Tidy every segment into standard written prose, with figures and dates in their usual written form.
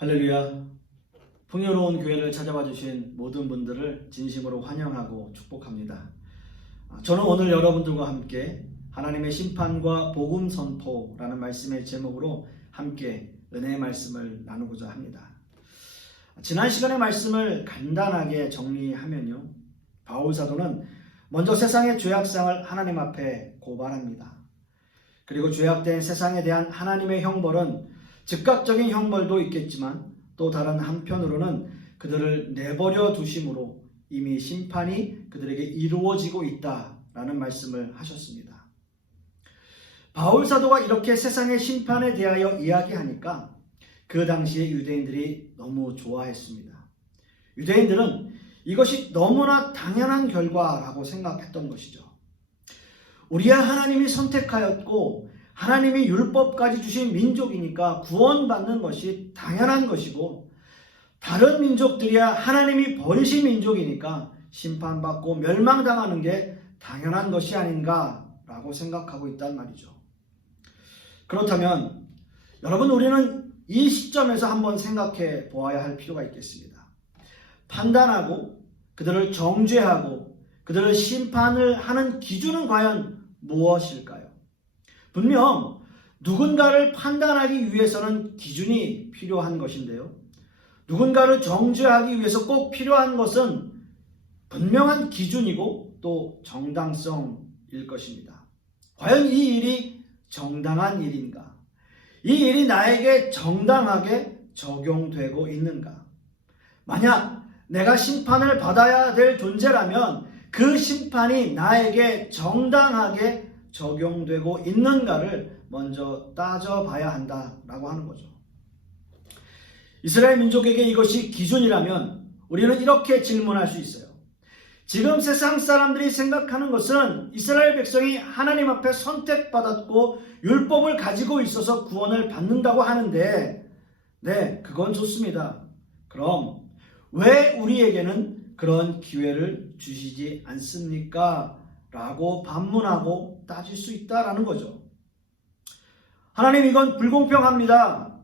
할렐루야. 풍요로운 교회를 찾아와 주신 모든 분들을 진심으로 환영하고 축복합니다. 저는 오늘 여러분들과 함께 하나님의 심판과 복음 선포라는 말씀의 제목으로 함께 은혜의 말씀을 나누고자 합니다. 지난 시간의 말씀을 간단하게 정리하면요, 바울 사도는 먼저 세상의 죄악상을 하나님 앞에 고발합니다. 그리고 죄악된 세상에 대한 하나님의 형벌은 즉각적인 형벌도 있겠지만 또 다른 한편으로는 그들을 내버려 두심으로 이미 심판이 그들에게 이루어지고 있다라는 말씀을 하셨습니다. 바울 사도가 이렇게 세상의 심판에 대하여 이야기하니까 그 당시에 유대인들이 너무 좋아했습니다. 유대인들은 이것이 너무나 당연한 결과라고 생각했던 것이죠. 우리야 하나님이 선택하였고 하나님이 율법까지 주신 민족이니까 구원받는 것이 당연한 것이고, 다른 민족들이야 하나님이 버리신 민족이니까 심판받고 멸망당하는 게 당연한 것이 아닌가라고 생각하고 있단 말이죠. 그렇다면 여러분, 우리는 이 시점에서 한번 생각해 보아야 할 필요가 있겠습니다. 판단하고 그들을 정죄하고 그들을 심판을 하는 기준은 과연 무엇일까요? 분명 누군가를 판단하기 위해서는 기준이 필요한 것인데요, 누군가를 정죄하기 위해서 꼭 필요한 것은 분명한 기준이고 또 정당성일 것입니다. 과연 이 일이 정당한 일인가? 이 일이 나에게 정당하게 적용되고 있는가? 만약 내가 심판을 받아야 될 존재라면 그 심판이 나에게 정당하게 적용되고 있는가를 먼저 따져봐야 한다라고 하는 거죠. 이스라엘 민족에게 이것이 기준이라면 우리는 이렇게 질문할 수 있어요. 지금 세상 사람들이 생각하는 것은 이스라엘 백성이 하나님 앞에 선택받았고 율법을 가지고 있어서 구원을 받는다고 하는데, 네, 그건 좋습니다. 그럼 왜 우리에게는 그런 기회를 주시지 않습니까? 라고 반문하고 따질 수 있다라는 거죠. 하나님, 이건 불공평합니다.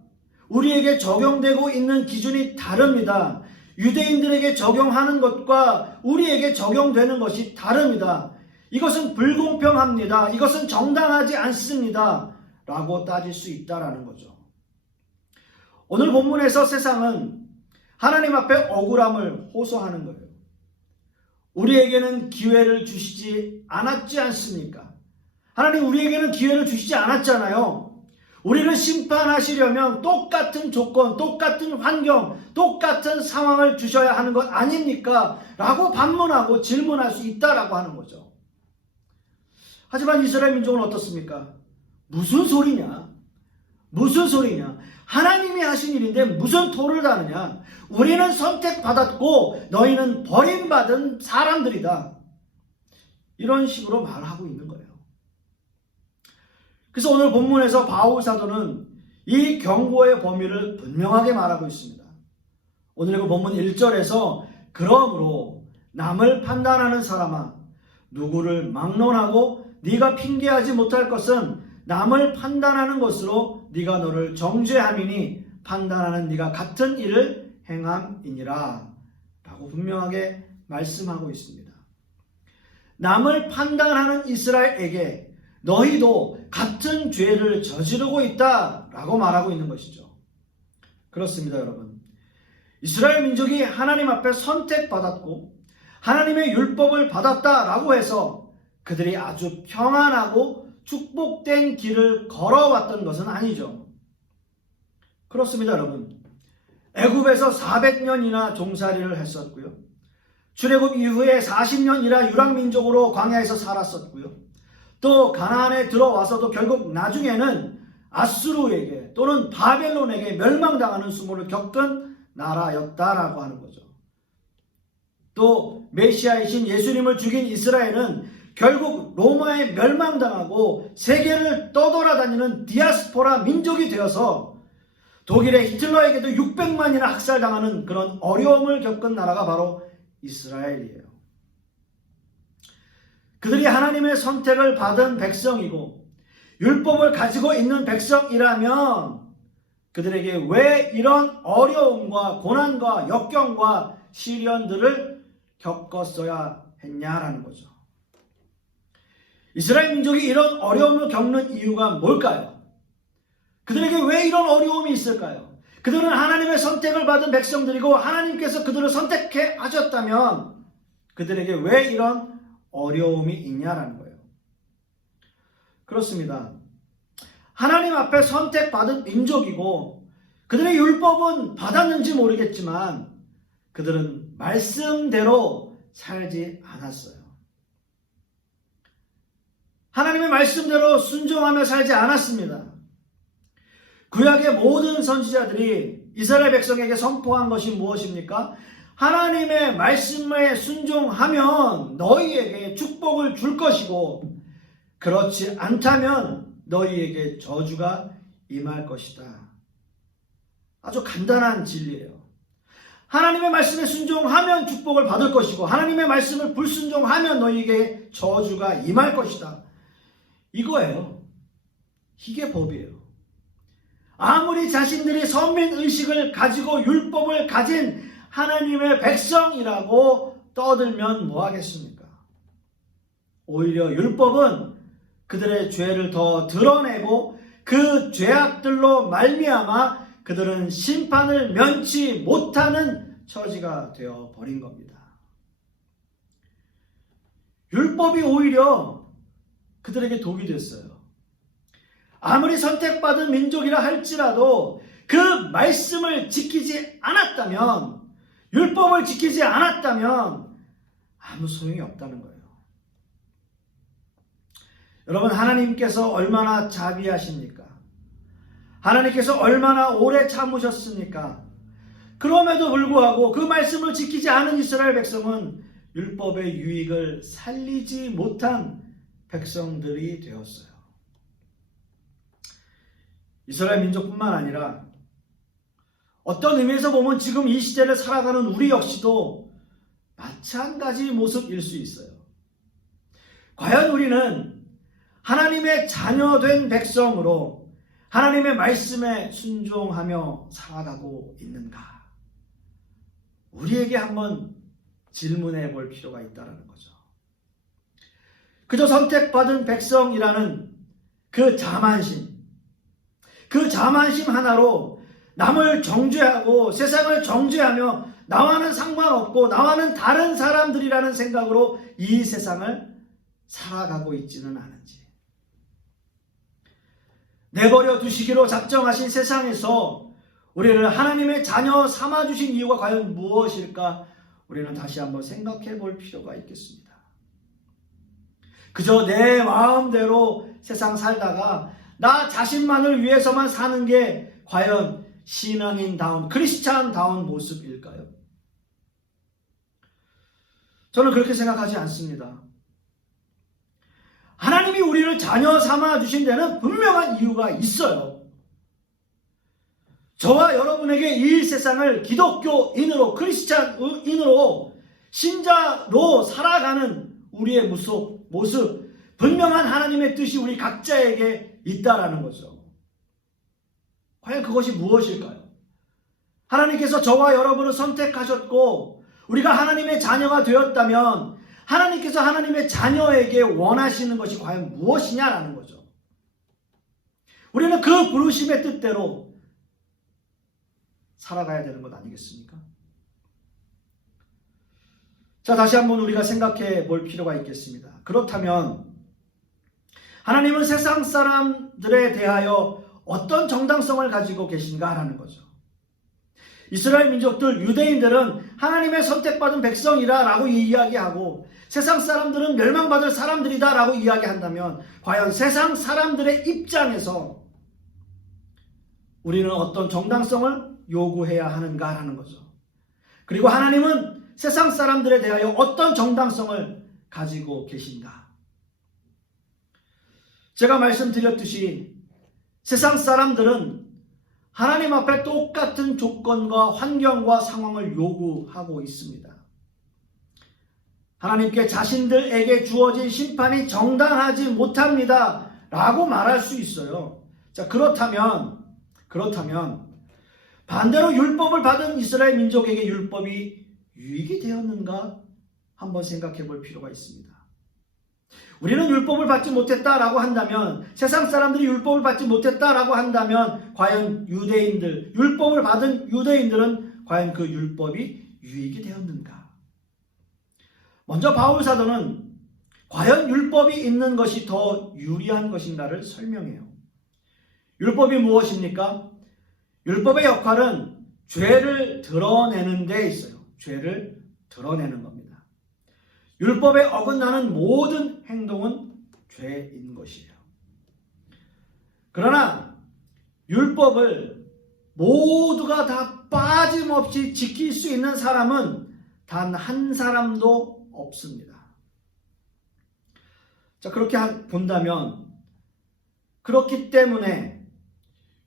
우리에게 적용되고 있는 기준이 다릅니다. 유대인들에게 적용하는 것과 우리에게 적용되는 것이 다릅니다. 이것은 불공평합니다. 이것은 정당하지 않습니다. 라고 따질 수 있다라는 거죠. 오늘 본문에서 세상은 하나님 앞에 억울함을 호소하는 거예요. 우리에게는 기회를 주시지 않았지 않습니까? 하나님, 우리에게는 기회를 주시지 않았잖아요. 우리를 심판하시려면 똑같은 조건, 똑같은 환경, 똑같은 상황을 주셔야 하는 것 아닙니까? 라고 반문하고 질문할 수 있다라고 하는 거죠. 하지만 이스라엘 민족은 어떻습니까? 무슨 소리냐? 무슨 소리냐? 하나님이 하신 일인데 무슨 토를 다느냐? 우리는 선택받았고 너희는 버림받은 사람들이다. 이런 식으로 말하고 있는 거예요. 그래서 오늘 본문에서 바울 사도는 이 경고의 범위를 분명하게 말하고 있습니다. 오늘 그 본문 1절에서 그러므로 남을 판단하는 사람아, 누구를 막론하고 네가 핑계하지 못할 것은 남을 판단하는 것으로 네가 너를 정죄함이니 판단하는 네가 같은 일을 행함이니라 라고 분명하게 말씀하고 있습니다. 남을 판단하는 이스라엘에게 너희도 같은 죄를 저지르고 있다라고 말하고 있는 것이죠. 그렇습니다, 여러분. 이스라엘 민족이 하나님 앞에 선택받았고 하나님의 율법을 받았다라고 해서 그들이 아주 평안하고 축복된 길을 걸어왔던 것은 아니죠. 그렇습니다, 여러분. 애굽에서 400년이나 종살이를 했었고요. 출애굽 이후에 40년이나 유랑민족으로 광야에서 살았었고요. 또 가나안에 들어와서도 결국 나중에는 아수르에게 또는 바벨론에게 멸망당하는 수모를 겪은 나라였다라고 하는 거죠. 또 메시아이신 예수님을 죽인 이스라엘은 결국 로마에 멸망당하고 세계를 떠돌아다니는 디아스포라 민족이 되어서 독일의 히틀러에게도 600만이나 학살당하는 그런 어려움을 겪은 나라가 바로 이스라엘이에요. 그들이 하나님의 선택을 받은 백성이고 율법을 가지고 있는 백성이라면 그들에게 왜 이런 어려움과 고난과 역경과 시련들을 겪었어야 했냐라는 거죠. 이스라엘 민족이 이런 어려움을 겪는 이유가 뭘까요? 그들에게 왜 이런 어려움이 있을까요? 그들은 하나님의 선택을 받은 백성들이고 하나님께서 그들을 선택해 하셨다면 그들에게 왜 이런 어려움이 있냐라는 거예요. 그렇습니다. 하나님 앞에 선택받은 민족이고 그들의 율법은 받았는지 모르겠지만 그들은 말씀대로 살지 않았어요. 하나님의 말씀대로 순종하며 살지 않았습니다. 구약의 모든 선지자들이 이스라엘 백성에게 선포한 것이 무엇입니까? 하나님의 말씀에 순종하면 너희에게 축복을 줄 것이고 그렇지 않다면 너희에게 저주가 임할 것이다. 아주 간단한 진리예요. 하나님의 말씀에 순종하면 축복을 받을 것이고 하나님의 말씀을 불순종하면 너희에게 저주가 임할 것이다. 이거예요. 이게 법이에요. 아무리 자신들이 선민의식을 가지고 율법을 가진 하나님의 백성이라고 떠들면 뭐하겠습니까? 오히려 율법은 그들의 죄를 더 드러내고 그 죄악들로 말미암아 그들은 심판을 면치 못하는 처지가 되어버린 겁니다. 율법이 오히려 그들에게 독이 됐어요. 아무리 선택받은 민족이라 할지라도 그 말씀을 지키지 않았다면, 율법을 지키지 않았다면 아무 소용이 없다는 거예요. 여러분, 하나님께서 얼마나 자비하십니까? 하나님께서 얼마나 오래 참으셨습니까? 그럼에도 불구하고 그 말씀을 지키지 않은 이스라엘 백성은 율법의 유익을 살리지 못한 백성들이 되었어요. 이스라엘 민족뿐만 아니라 어떤 의미에서 보면 지금 이 시대를 살아가는 우리 역시도 마찬가지 모습일 수 있어요. 과연 우리는 하나님의 자녀된 백성으로 하나님의 말씀에 순종하며 살아가고 있는가? 우리에게 한번 질문해 볼 필요가 있다는 거죠. 그저 선택받은 백성이라는 그 자만심 하나로 남을 정죄하고 세상을 정죄하며 나와는 상관없고 나와는 다른 사람들이라는 생각으로 이 세상을 살아가고 있지는 않은지, 내버려 두시기로 작정하신 세상에서 우리를 하나님의 자녀 삼아주신 이유가 과연 무엇일까? 우리는 다시 한번 생각해 볼 필요가 있겠습니다. 그저 내 마음대로 세상 살다가 나 자신만을 위해서만 사는 게 과연 신앙인다운, 크리스찬다운 모습일까요? 저는 그렇게 생각하지 않습니다. 하나님이 우리를 자녀 삼아 주신 데는 분명한 이유가 있어요. 저와 여러분에게 이 세상을 기독교인으로, 크리스찬인으로, 신자로 살아가는 우리의 모습, 분명한 하나님의 뜻이 우리 각자에게 있다라는 거죠. 과연 그것이 무엇일까요? 하나님께서 저와 여러분을 선택하셨고 우리가 하나님의 자녀가 되었다면 하나님께서 하나님의 자녀에게 원하시는 것이 과연 무엇이냐라는 거죠. 우리는 그 부르심의 뜻대로 살아가야 되는 것 아니겠습니까? 자, 다시 한번 우리가 생각해 볼 필요가 있겠습니다. 그렇다면 하나님은 세상 사람들에 대하여 어떤 정당성을 가지고 계신가라는 거죠. 이스라엘 민족들, 유대인들은 하나님의 선택받은 백성이라고 이야기하고 세상 사람들은 멸망받을 사람들이다라고 이야기한다면 과연 세상 사람들의 입장에서 우리는 어떤 정당성을 요구해야 하는가라는 거죠. 그리고 하나님은 세상 사람들에 대하여 어떤 정당성을 가지고 계신가? 제가 말씀드렸듯이 세상 사람들은 하나님 앞에 똑같은 조건과 환경과 상황을 요구하고 있습니다. 하나님께 자신들에게 주어진 심판이 정당하지 못합니다 라고 말할 수 있어요. 자, 그렇다면 그렇다면 반대로 율법을 받은 이스라엘 민족에게 율법이 유익이 되었는가 한번 생각해 볼 필요가 있습니다. 우리는 율법을 받지 못했다라고 한다면, 세상 사람들이 율법을 받지 못했다라고 한다면 과연 율법을 받은 유대인들은 과연 그 율법이 유익이 되었는가? 먼저 바울 사도는 과연 율법이 있는 것이 더 유리한 것인가를 설명해요. 율법이 무엇입니까? 율법의 역할은 죄를 드러내는 데 있어요. 죄를 드러내는 겁니다. 율법에 어긋나는 모든 행동은 죄인 것이에요. 그러나 율법을 모두가 다 빠짐없이 지킬 수 있는 사람은 단 한 사람도 없습니다. 자, 그렇게 본다면, 그렇기 때문에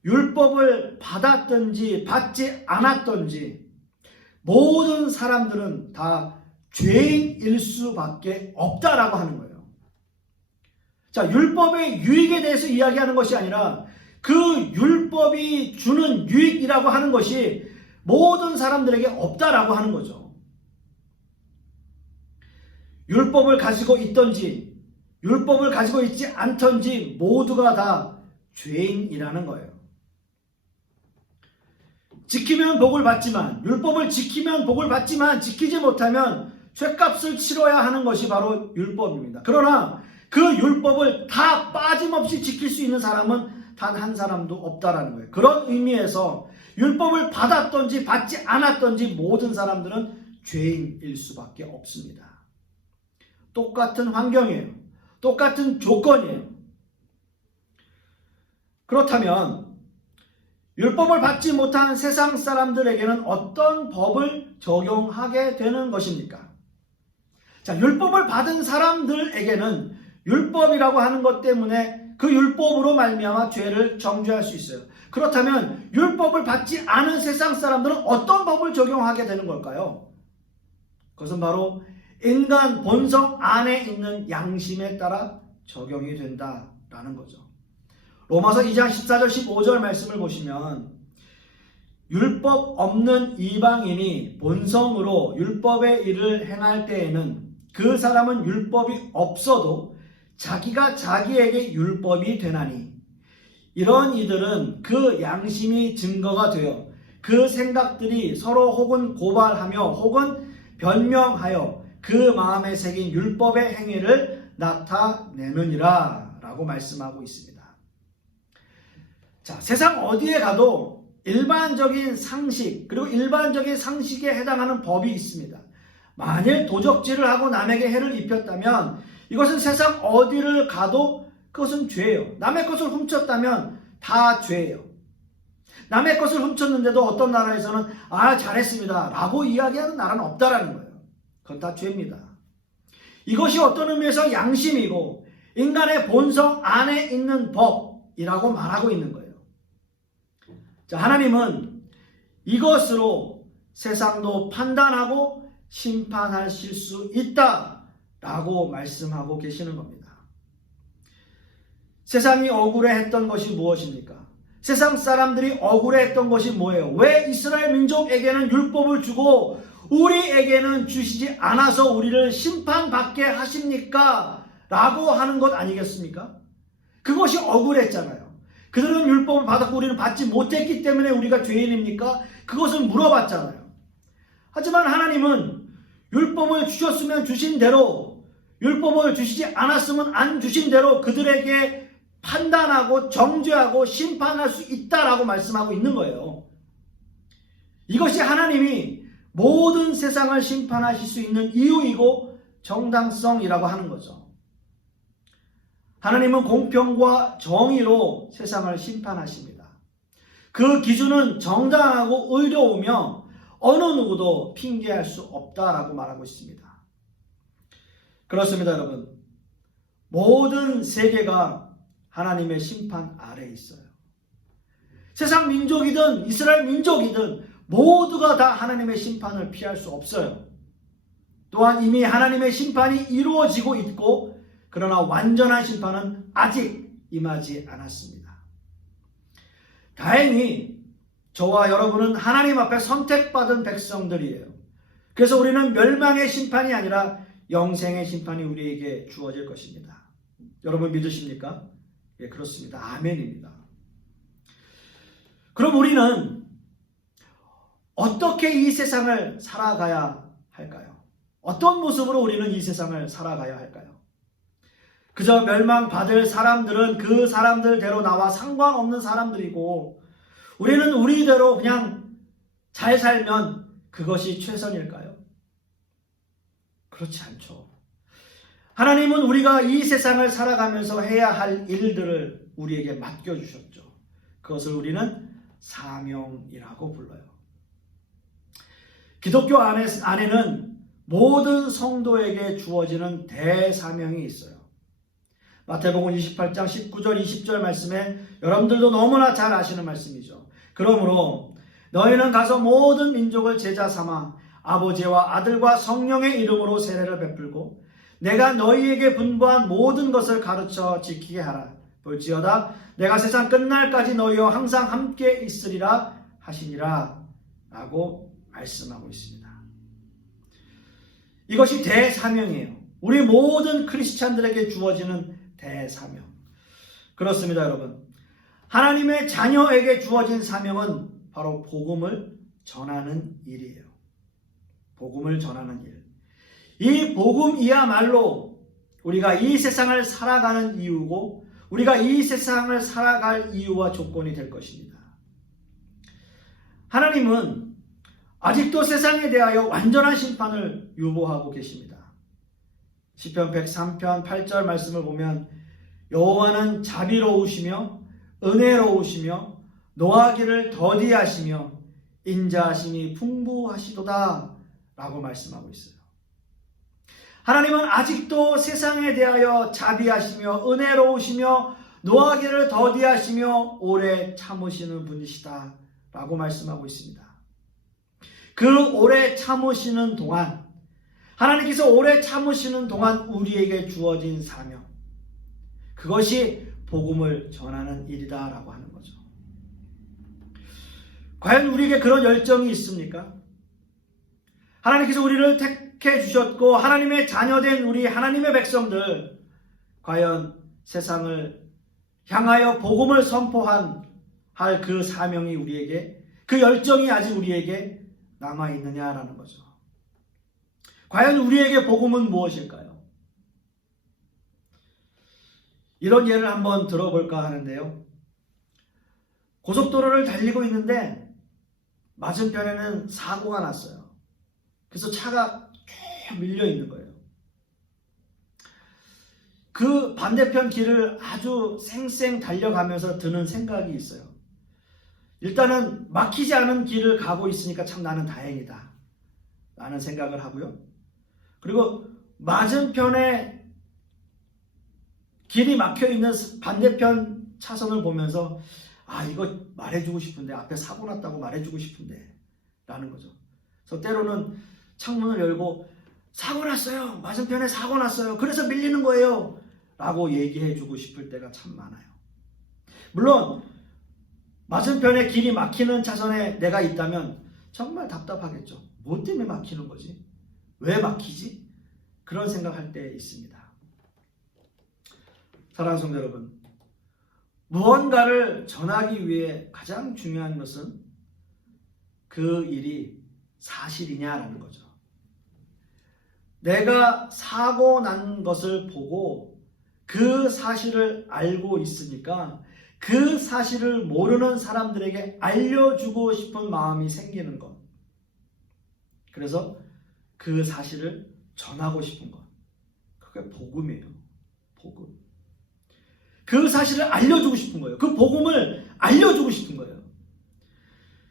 율법을 받았든지 받지 않았든지 모든 사람들은 다 죄인일 수밖에 없다라고 하는 거예요. 자, 율법의 유익에 대해서 이야기하는 것이 아니라 그 율법이 주는 유익이라고 하는 것이 모든 사람들에게 없다라고 하는 거죠. 율법을 가지고 있든지 율법을 가지고 있지 않든지 모두가 다 죄인이라는 거예요. 지키면 복을 받지만, 율법을 지키면 복을 받지만 지키지 못하면 죗값을 치러야 하는 것이 바로 율법입니다. 그러나 그 율법을 다 빠짐없이 지킬 수 있는 사람은 단 한 사람도 없다라는 거예요. 그런 의미에서 율법을 받았든지 받지 않았든지 모든 사람들은 죄인일 수밖에 없습니다. 똑같은 환경이에요. 똑같은 조건이에요. 그렇다면 율법을 받지 못한 세상 사람들에게는 어떤 법을 적용하게 되는 것입니까? 자, 율법을 받은 사람들에게는 율법이라고 하는 것 때문에 그 율법으로 말미암아 죄를 정죄할 수 있어요. 그렇다면 율법을 받지 않은 세상 사람들은 어떤 법을 적용하게 되는 걸까요? 그것은 바로 인간 본성 안에 있는 양심에 따라 적용이 된다라는 거죠. 로마서 2장 14절 15절 말씀을 보시면 율법 없는 이방인이 본성으로 율법의 일을 행할 때에는 그 사람은 율법이 없어도 자기가 자기에게 율법이 되나니 이런 이들은 그 양심이 증거가 되어 그 생각들이 서로 혹은 고발하며 혹은 변명하여 그 마음에 새긴 율법의 행위를 나타내느니라 라고 말씀하고 있습니다. 자, 세상 어디에 가도 일반적인 상식, 그리고 일반적인 상식에 해당하는 법이 있습니다. 만일 도적질을 하고 남에게 해를 입혔다면 이것은 세상 어디를 가도 그것은 죄예요. 남의 것을 훔쳤다면 다 죄예요. 남의 것을 훔쳤는데도 어떤 나라에서는 잘했습니다 라고 이야기하는 나라는 없다라는 거예요. 그건 다 죄입니다. 이것이 어떤 의미에서 양심이고 인간의 본성 안에 있는 법이라고 말하고 있는 거예요. 자, 하나님은 이것으로 세상도 판단하고 심판하실 수 있다라고 말씀하고 계시는 겁니다. 세상이 억울해했던 것이 무엇입니까? 세상 사람들이 억울해했던 것이 뭐예요? 왜 이스라엘 민족에게는 율법을 주고 우리에게는 주시지 않아서 우리를 심판받게 하십니까? 라고 하는 것 아니겠습니까? 그것이 억울했잖아요. 그들은 율법을 받았고 우리는 받지 못했기 때문에 우리가 죄인입니까? 그것을 물어봤잖아요. 하지만 하나님은 율법을 주셨으면 주신 대로, 율법을 주시지 않았으면 안 주신 대로 그들에게 판단하고 정죄하고 심판할 수 있다라고 말씀하고 있는 거예요. 이것이 하나님이 모든 세상을 심판하실 수 있는 이유이고 정당성이라고 하는 거죠. 하나님은 공평과 정의로 세상을 심판하십니다. 그 기준은 정당하고 의로우며 어느 누구도 핑계할 수 없다라고 말하고 있습니다. 그렇습니다, 여러분. 모든 세계가 하나님의 심판 아래에 있어요. 세상 민족이든 이스라엘 민족이든 모두가 다 하나님의 심판을 피할 수 없어요. 또한 이미 하나님의 심판이 이루어지고 있고 그러나 완전한 심판은 아직 임하지 않았습니다. 다행히 저와 여러분은 하나님 앞에 선택받은 백성들이에요. 그래서 우리는 멸망의 심판이 아니라 영생의 심판이 우리에게 주어질 것입니다. 여러분 믿으십니까? 예, 그렇습니다. 아멘입니다. 그럼 우리는 어떻게 이 세상을 살아가야 할까요? 어떤 모습으로 우리는 이 세상을 살아가야 할까요? 그저 멸망받을 사람들은 그 사람들대로 나와 상관없는 사람들이고 우리는 우리대로 그냥 잘 살면 그것이 최선일까요? 그렇지 않죠. 하나님은 우리가 이 세상을 살아가면서 해야 할 일들을 우리에게 맡겨주셨죠. 그것을 우리는 사명이라고 불러요. 기독교 안에는 모든 성도에게 주어지는 대사명이 있어요. 마태복음 28장 19절 20절 말씀에 여러분들도 너무나 잘 아시는 말씀이죠. 그러므로 너희는 가서 모든 민족을 제자 삼아 아버지와 아들과 성령의 이름으로 세례를 베풀고 내가 너희에게 분부한 모든 것을 가르쳐 지키게 하라. 볼지어다 내가 세상 끝날까지 너희와 항상 함께 있으리라 하시니라 라고 말씀하고 있습니다. 이것이 대사명이에요. 우리 모든 크리스찬들에게 주어지는 대사명. 그렇습니다, 여러분. 하나님의 자녀에게 주어진 사명은 바로 복음을 전하는 일이에요. 복음을 전하는 일. 이 복음이야말로 우리가 이 세상을 살아가는 이유고 우리가 이 세상을 살아갈 이유와 조건이 될 것입니다. 하나님은 아직도 세상에 대하여 완전한 심판을 유보하고 계십니다. 시편 103편 8절 말씀을 보면 여호와는 자비로우시며 은혜로우시며 노하기를 더디하시며 인자하심이 풍부하시도다 라고 말씀하고 있어요. 하나님은 아직도 세상에 대하여 자비하시며 은혜로우시며 노하기를 더디하시며 오래 참으시는 분이시다 라고 말씀하고 있습니다. 그 오래 참으시는 동안 하나님께서 오래 참으시는 동안 우리에게 주어진 사명, 그것이 복음을 전하는 일이다 라고 하는 거죠. 과연 우리에게 그런 열정이 있습니까? 하나님께서 우리를 택해 주셨고 하나님의 자녀된 우리 하나님의 백성들, 과연 세상을 향하여 복음을 선포할 그 사명이 우리에게, 그 열정이 아직 우리에게 남아있느냐라는 거죠. 과연 우리에게 복음은 무엇일까요? 이런 예를 한번 들어볼까 하는데요. 고속도로를 달리고 있는데 맞은편에는 사고가 났어요. 그래서 차가 쭉 밀려 있는 거예요. 그 반대편 길을 아주 쌩쌩 달려가면서 드는 생각이 있어요. 일단은 막히지 않은 길을 가고 있으니까 참 나는 다행이다 라는 생각을 하고요. 그리고 맞은편에 길이 막혀있는 반대편 차선을 보면서 아, 이거 말해주고 싶은데, 앞에 사고 났다고 말해주고 싶은데 라는 거죠. 그래서 때로는 창문을 열고 사고 났어요, 맞은편에 사고 났어요, 그래서 밀리는 거예요 라고 얘기해주고 싶을 때가 참 많아요. 물론 맞은편에 길이 막히는 차선에 내가 있다면 정말 답답하겠죠. 뭐 때문에 막히는 거지? 왜 막히지? 그런 생각할 때 있습니다. 사랑하는 성도 여러분, 무언가를 전하기 위해 가장 중요한 것은 그 일이 사실이냐라는 거죠. 내가 사고 난 것을 보고 그 사실을 알고 있으니까 그 사실을 모르는 사람들에게 알려주고 싶은 마음이 생기는 것. 그래서 그 사실을 전하고 싶은 것. 그게 복음이에요. 복음. 그 사실을 알려주고 싶은 거예요. 그 복음을 알려주고 싶은 거예요.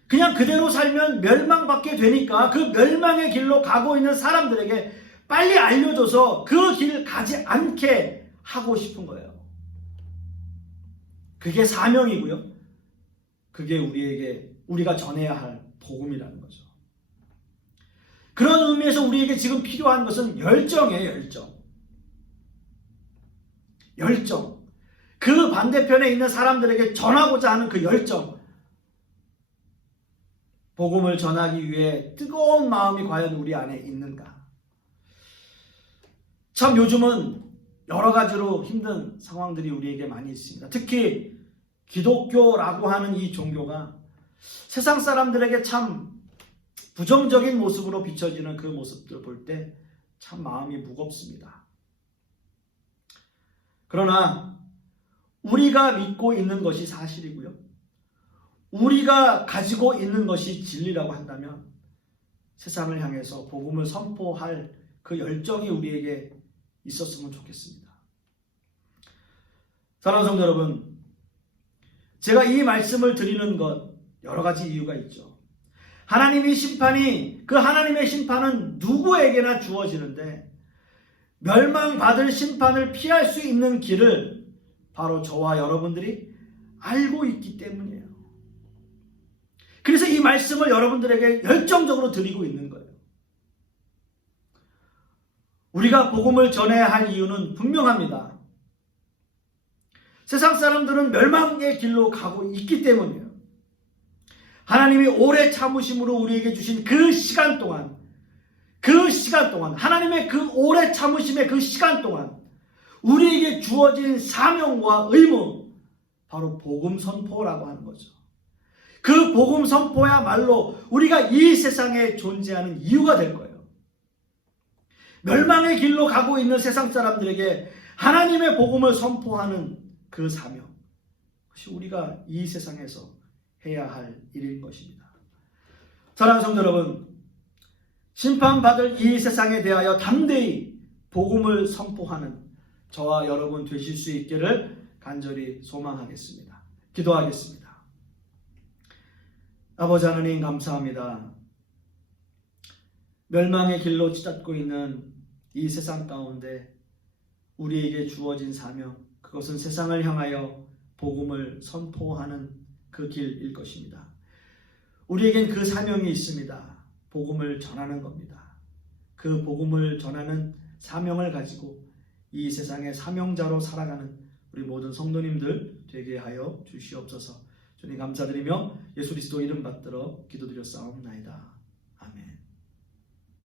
그냥 그대로 살면 멸망받게 되니까 그 멸망의 길로 가고 있는 사람들에게 빨리 알려줘서 그 길 가지 않게 하고 싶은 거예요. 그게 사명이고요. 그게 우리가 전해야 할 복음이라는 거죠. 그런 의미에서 우리에게 지금 필요한 것은 열정이에요. 열정. 그 반대편에 있는 사람들에게 전하고자 하는 그 열정. 복음을 전하기 위해 뜨거운 마음이 과연 우리 안에 있는가? 참 요즘은 여러 가지로 힘든 상황들이 우리에게 많이 있습니다. 특히 기독교라고 하는 이 종교가 세상 사람들에게 참 부정적인 모습으로 비춰지는 그 모습들을 볼 때 참 마음이 무겁습니다. 그러나 우리가 믿고 있는 것이 사실이고요. 우리가 가지고 있는 것이 진리라고 한다면 세상을 향해서 복음을 선포할 그 열정이 우리에게 있었으면 좋겠습니다. 사랑하는 성도 여러분, 제가 이 말씀을 드리는 것 여러 가지 이유가 있죠. 하나님의 심판이, 그 하나님의 심판은 누구에게나 주어지는데 멸망받을 심판을 피할 수 있는 길을 바로 저와 여러분들이 알고 있기 때문이에요. 그래서 이 말씀을 여러분들에게 열정적으로 드리고 있는 거예요. 우리가 복음을 전해야 할 이유는 분명합니다. 세상 사람들은 멸망의 길로 가고 있기 때문이에요. 하나님이 오래 참으심으로 우리에게 주신 그 시간 동안 하나님의 그 오래 참으심의 그 시간 동안 우리에게 주어진 사명과 의무, 바로 복음 선포라고 하는 거죠. 그 복음 선포야말로 우리가 이 세상에 존재하는 이유가 될 거예요. 멸망의 길로 가고 있는 세상 사람들에게 하나님의 복음을 선포하는 그 사명, 그것이 우리가 이 세상에서 해야 할 일인 것입니다. 사랑하는 성도 여러분, 심판받을 이 세상에 대하여 담대히 복음을 선포하는 저와 여러분 되실 수 있기를 간절히 소망하겠습니다. 기도하겠습니다. 아버지 하나님 감사합니다. 멸망의 길로 치닫고 있는 이 세상 가운데 우리에게 주어진 사명, 그것은 세상을 향하여 복음을 선포하는 그 길일 것입니다. 우리에겐 그 사명이 있습니다. 복음을 전하는 겁니다. 그 복음을 전하는 사명을 가지고 이 세상의 사명자로 살아가는 우리 모든 성도님들 되게 하여 주시옵소서. 주님 감사드리며 예수 그리스도 이름 받들어 기도드렸사옵나이다.